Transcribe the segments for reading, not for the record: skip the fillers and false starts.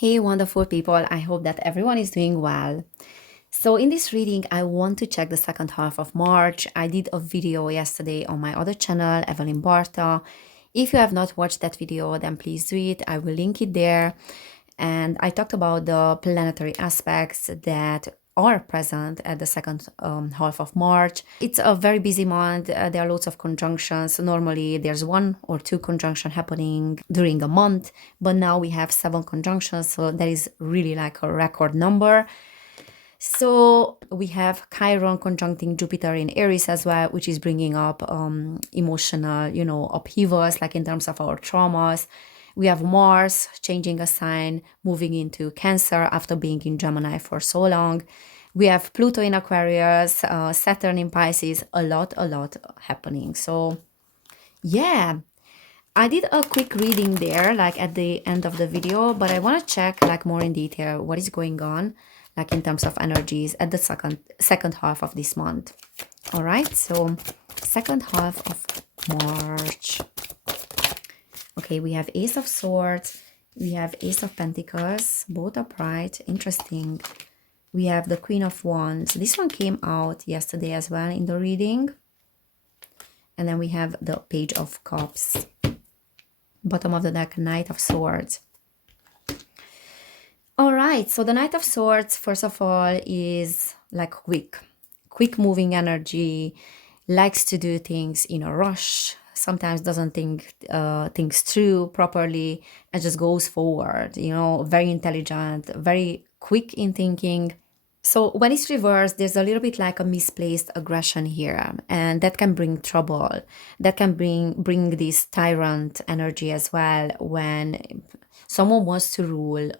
Hey, wonderful people. I hope that everyone is doing well. So, in this reading, I want to check the second half of March. I did a video yesterday on my other channel, Evelyn Barta. If you have not watched that video, then please do it. I will link it there. And I talked about the planetary aspects that are present at the second half of March. It's a very busy month. There are lots of conjunctions. Normally, there's one or two conjunction happening during a month, but now we have seven conjunctions, so that is really like a record number. So we have Chiron conjuncting Jupiter in Aries as well, which is bringing up emotional, upheavals, like in terms of our traumas. We have Mars changing a sign, moving into Cancer after being in Gemini for so long. We have Pluto in Aquarius, Saturn in Pisces, a lot happening. So, yeah, I did a quick reading there, like at the end of the video, but I want to check like more in detail what is going on, like in terms of energies at the second half of this month. All right, so second half of March. Okay, we have Ace of Swords, we have Ace of Pentacles, both upright, interesting. We have the Queen of Wands. This one came out yesterday as well in the reading. And then we have the Page of Cups. Bottom of the deck, Knight of Swords. All right, so the Knight of Swords, first of all, is like quick moving energy, likes to do things in a rush, sometimes doesn't think things through properly and just goes forward, very intelligent, very quick in thinking. So when it's reversed, there's a little bit like a misplaced aggression here, and that can bring trouble. That can bring this tyrant energy as well when someone wants to rule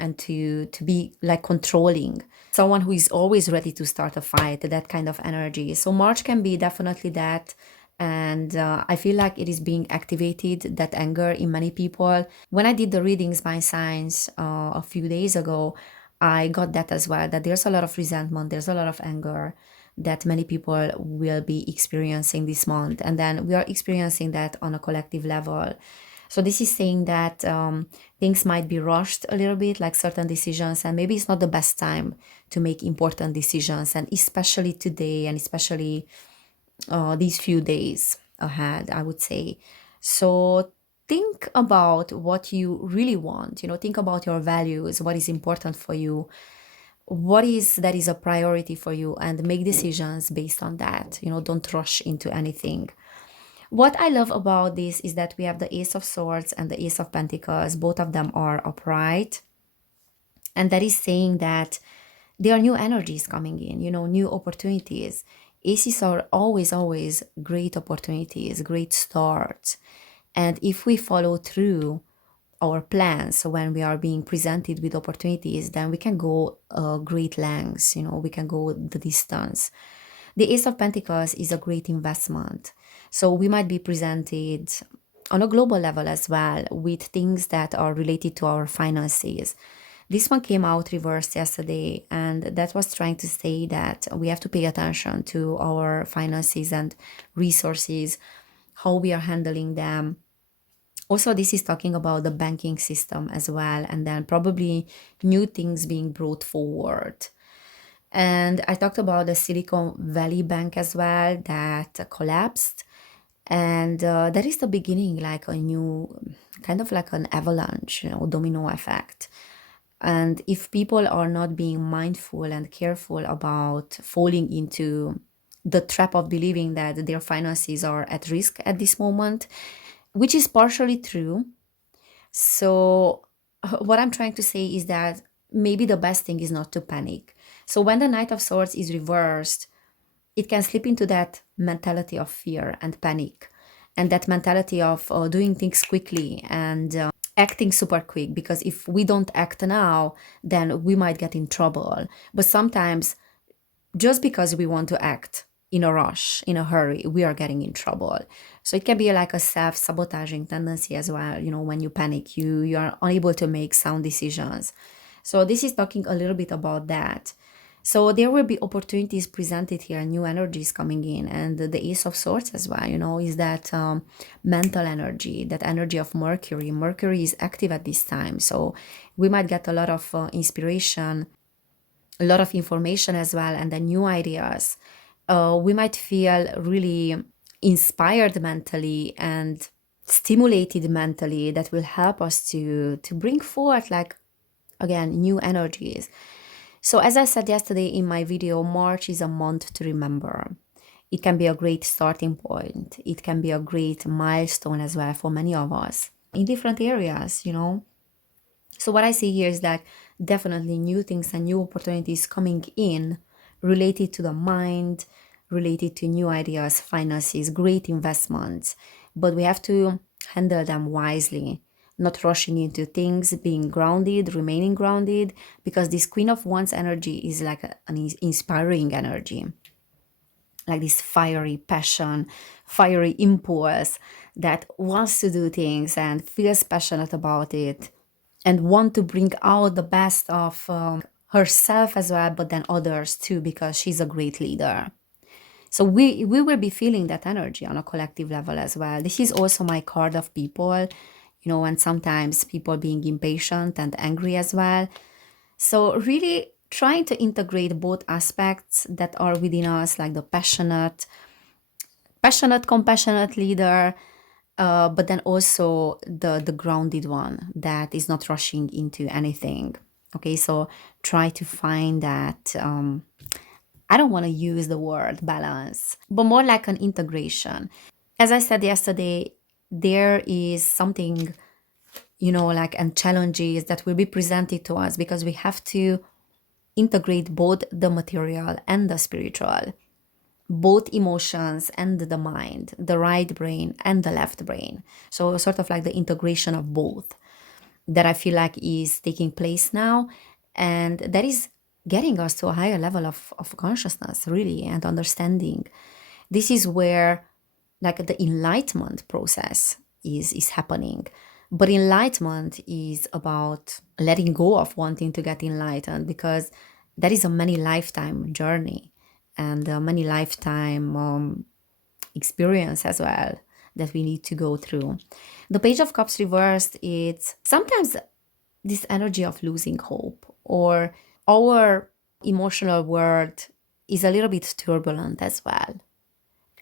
and to be like controlling. Someone who is always ready to start a fight, that kind of energy. So March can be definitely that. And I feel like it is being activated, that anger in many people. When I did the readings by signs a few days ago, I got that as well, that there's a lot of resentment, there's a lot of anger that many people will be experiencing this month. And then we are experiencing that on a collective level. So this is saying that things might be rushed a little bit, like certain decisions, and maybe it's not the best time to make important decisions, and especially today, and especially these few days ahead, I would say. So think about what you really want, think about your values, what is important for you, what is that is a priority for you, and make decisions based on that. Don't rush into anything. What I love about this is that we have the Ace of Swords and the Ace of Pentacles. Both of them are upright. And that is saying that there are new energies coming in, new opportunities. Aces are always great opportunities, great starts. And if we follow through our plans, so when we are being presented with opportunities, then we can go great lengths, we can go the distance. The Ace of Pentacles is a great investment. So we might be presented on a global level as well with things that are related to our finances. This one came out reversed yesterday, and that was trying to say that we have to pay attention to our finances and resources, how we are handling them. Also, this is talking about the banking system as well, and then probably new things being brought forward. And I talked about the Silicon Valley Bank as well that collapsed. And that is the beginning, like a new, kind of like an avalanche, domino effect. And if people are not being mindful and careful about falling into the trap of believing that their finances are at risk at this moment, which is partially true. So, what I'm trying to say is that maybe the best thing is not to panic. So, when the Knight of Swords is reversed, it can slip into that mentality of fear and panic, and that mentality of doing things quickly and acting super quick, because if we don't act now, then we might get in trouble. But sometimes, just because we want to act in a rush, in a hurry, we are getting in trouble. So it can be like a self-sabotaging tendency as well. When you panic, you are unable to make sound decisions. So this is talking a little bit about that. So there will be opportunities presented here, new energies coming in, and the Ace of Swords as well, is that mental energy, that energy of Mercury. Mercury is active at this time, so we might get a lot of inspiration, a lot of information as well, and then new ideas. We might feel really inspired mentally and stimulated mentally, that will help us to bring forth, like, again, new energies. So as I said yesterday in my video, March is a month to remember. It can be a great starting point. It can be a great milestone as well for many of us in different areas. So what I see here is that definitely new things and new opportunities coming in, related to the mind, related to new ideas, finances, great investments. But we have to handle them wisely, not rushing into things, being grounded, remaining grounded, because this Queen of Wands energy is like an inspiring energy, like this fiery passion, fiery impulse that wants to do things and feels passionate about it, and want to bring out the best of herself as well, but then others too, because she's a great leader. So we will be feeling that energy on a collective level as well. This is also my card of people, and sometimes people being impatient and angry as well. So really trying to integrate both aspects that are within us, like the passionate, compassionate leader, but then also the grounded one that is not rushing into anything. Okay, so try to find that. I don't want to use the word balance, but more like an integration. As I said yesterday, there is something, like, and challenges that will be presented to us, because we have to integrate both the material and the spiritual, both emotions and the mind, the right brain and the left brain. So, sort of like the integration of both, that I feel like is taking place now. And that is getting us to a higher level of consciousness, really, and understanding. This is where, like, the enlightenment process is happening. But enlightenment is about letting go of wanting to get enlightened, because that is a many lifetime journey, and a many lifetime experience as well, that we need to go through. The Page of Cups reversed, it's sometimes this energy of losing hope, or our emotional world is a little bit turbulent as well.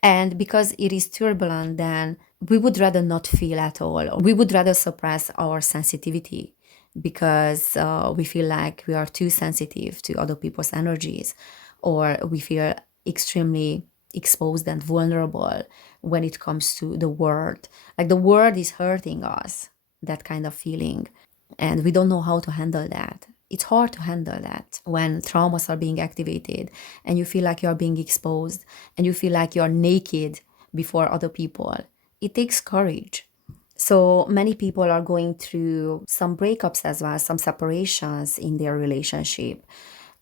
And because it is turbulent, then we would rather not feel at all. We would rather suppress our sensitivity, because we feel like we are too sensitive to other people's energies, or we feel extremely exposed and vulnerable when it comes to the world. Like, the world is hurting us, that kind of feeling. And we don't know how to handle that. It's hard to handle that when traumas are being activated, and you feel like you're being exposed, and you feel like you're naked before other people. It takes courage. So many people are going through some breakups as well, some separations in their relationship.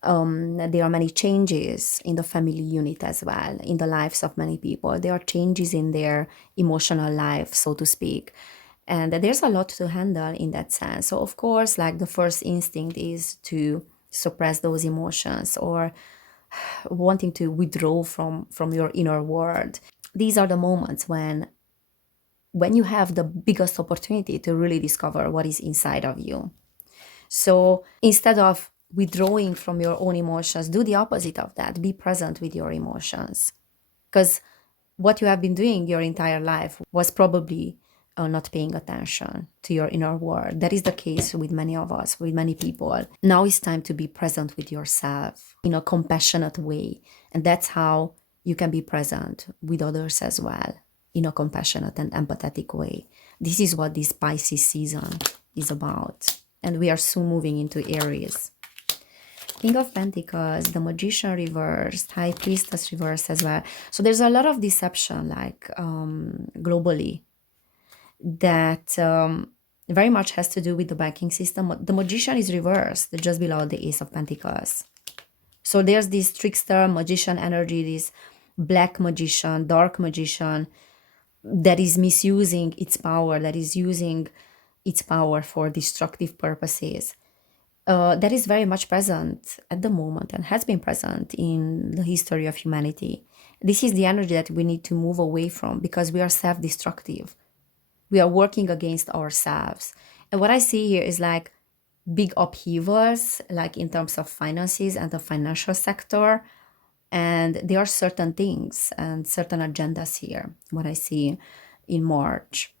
There are many changes in the family unit as well, in the lives of many people. There are changes in their emotional life, so to speak. And there's a lot to handle in that sense. So, of course, like, the first instinct is to suppress those emotions, or wanting to withdraw from your inner world. These are the moments when you have the biggest opportunity to really discover what is inside of you. So instead of withdrawing from your own emotions, do the opposite of that. Be present with your emotions. Because what you have been doing your entire life was probably not paying attention to your inner world. That is the case with many of us, with many people. Now it's time to be present with yourself in a compassionate way. And that's how you can be present with others as well, in a compassionate and empathetic way. This is what this Pisces season is about. And we are soon moving into Aries. King of Pentacles, the Magician reversed, High Priestess reversed as well. So there's a lot of deception, like, globally, that very much has to do with the banking system. The Magician is reversed, just below the Ace of Pentacles. So there's this trickster, magician energy, this black magician, dark magician, that is misusing its power, that is using its power for destructive purposes. that is very much present at the moment and has been present in the history of humanity. This is the energy that we need to move away from because we are self destructive. We are working against ourselves. And what I see here is like big upheavals, like in terms of finances and the financial sector. And there are certain things and certain agendas here, what I see in March.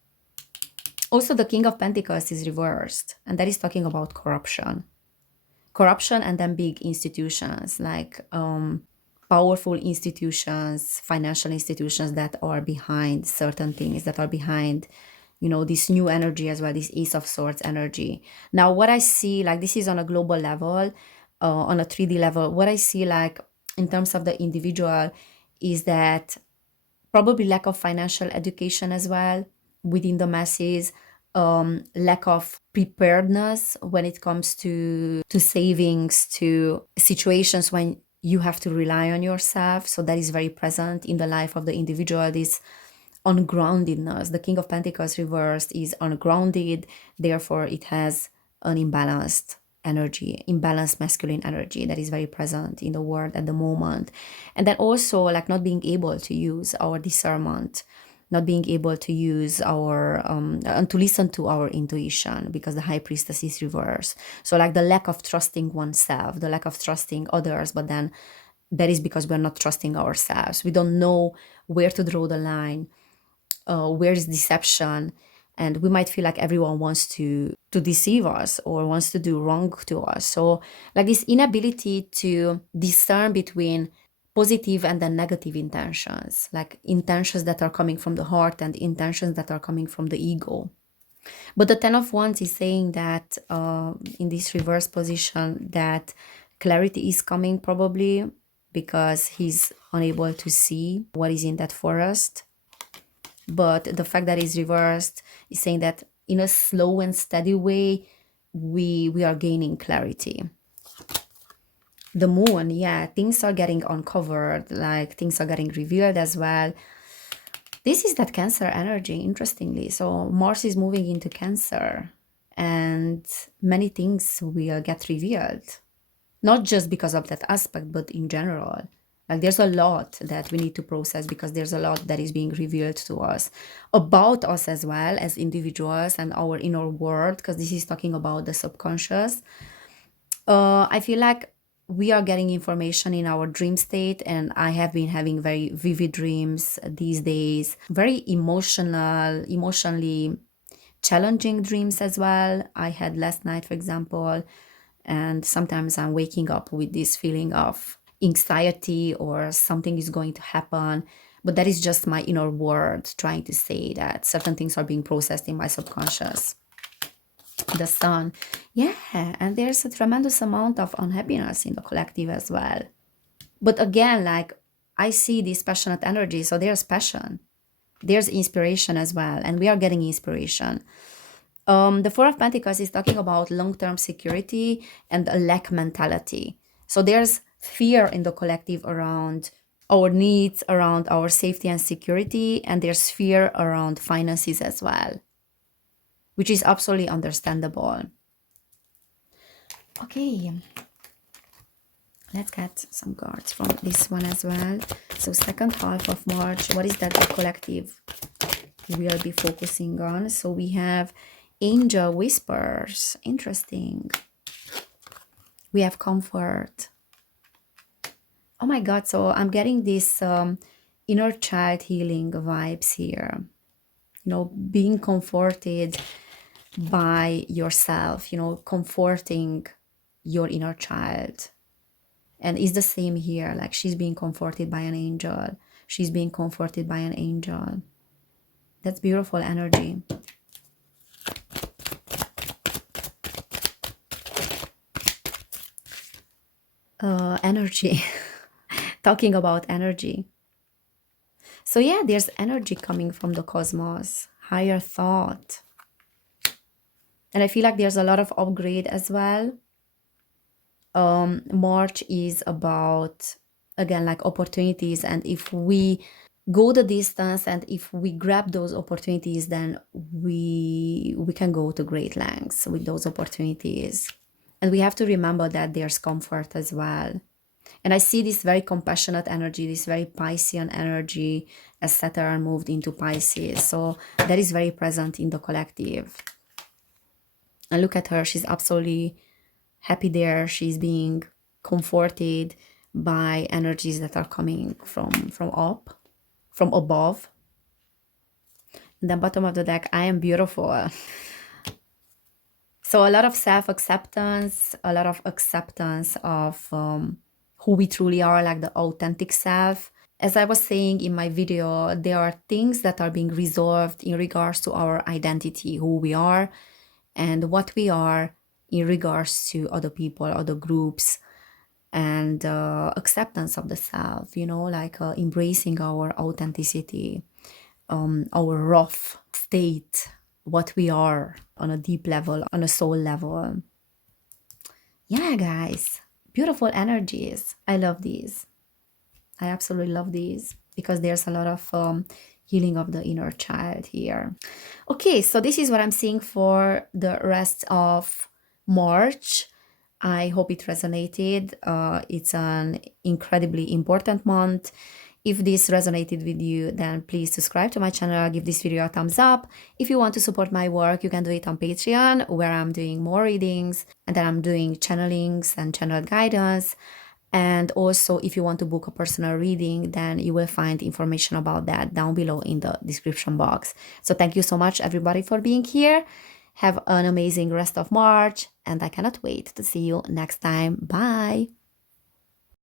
Also, the King of Pentacles is reversed, and that is talking about corruption. Corruption and then big institutions like powerful institutions, financial institutions that are behind certain things, that are behind, this new energy as well, this Ace of Swords energy. Now, what I see, like this is on a global level, on a 3D level, what I see like in terms of the individual is that probably lack of financial education as well within the masses, lack of preparedness when it comes to savings, to situations when you have to rely on yourself. So that is very present in the life of the individual. This ungroundedness. The King of Pentacles reversed is ungrounded, therefore it has an imbalanced energy, imbalanced masculine energy that is very present in the world at the moment. And then also like not being able to use our discernment, not being able to use our and to listen to our intuition because the High Priestess is reversed. So like the lack of trusting oneself, the lack of trusting others, but then that is because we're not trusting ourselves. We don't know where to draw the line, where is deception, and we might feel like everyone wants to deceive us or wants to do wrong to us. So like this inability to discern between positive and then negative intentions, like intentions that are coming from the heart and intentions that are coming from the ego. But the Ten of Wands is saying that in this reverse position that clarity is coming probably because he's unable to see what is in that forest. But the fact that it's reversed is saying that in a slow and steady way, we are gaining clarity. The moon, yeah, things are getting uncovered, like things are getting revealed as well. This is that Cancer energy, interestingly. So Mars is moving into Cancer, and many things will get revealed. Not just because of that aspect, but in general. Like there's a lot that we need to process because there's a lot that is being revealed to us about us as well as individuals and our inner world, because this is talking about the subconscious. I feel like we are getting information in our dream state, and I have been having very vivid dreams these days, very emotionally challenging dreams as well. I had last night, for example, and sometimes I'm waking up with this feeling of anxiety or something is going to happen. But that is just my inner world trying to say that certain things are being processed in my subconscious. The sun. Yeah, and there's a tremendous amount of unhappiness in the collective as well. But again, like I see this passionate energy, so there's passion, there's inspiration as well, and we are getting inspiration. The Four of Pentacles is talking about long-term security and a lack mentality. So there's fear in the collective around our needs, around our safety and security, and there's fear around finances as well, which is absolutely understandable. Okay, let's get some cards from this one as well. So second half of March, what is that the collective will be focusing on? So we have angel whispers, interesting. We have comfort. Oh my god, so I'm getting this inner child healing vibes here. Being comforted by yourself, comforting your inner child. And it's the same here, like she's being comforted by an angel. She's being comforted by an angel. That's beautiful energy. Energy. Talking about energy. So yeah, there's energy coming from the cosmos, higher thought. And I feel like there's a lot of upgrade as well. March is about, again, like opportunities. And if we go the distance and if we grab those opportunities, then we can go to great lengths with those opportunities. And we have to remember that there's comfort as well. And I see this very compassionate energy, this very Piscean energy as Saturn moved into Pisces. So that is very present in the collective. And look at her, she's absolutely happy there. She's being comforted by energies that are coming from up, from above. And then bottom of the deck, I am beautiful. So a lot of self-acceptance, a lot of acceptance of who we truly are, like the authentic self. As I was saying in my video, there are things that are being resolved in regards to our identity, who we are and what we are in regards to other people, other groups, and acceptance of the self, you know, like embracing our authenticity, our rough state, what we are on a deep level, on a soul level. Yeah, guys, beautiful energies. I love these. I absolutely love these because there's a lot of healing of the inner child here. Okay, so this is what I'm seeing for the rest of March. I hope it resonated. It's an incredibly important month. If this resonated with you, then please subscribe to my channel, give this video a thumbs up. If you want to support my work, you can do it on Patreon, where I'm doing more readings, and then I'm doing channelings and channel guidance. And also, if you want to book a personal reading, then you will find information about that down below in the description box. So thank you so much, everybody, for being here. Have an amazing rest of March, and I cannot wait to see you next time. Bye!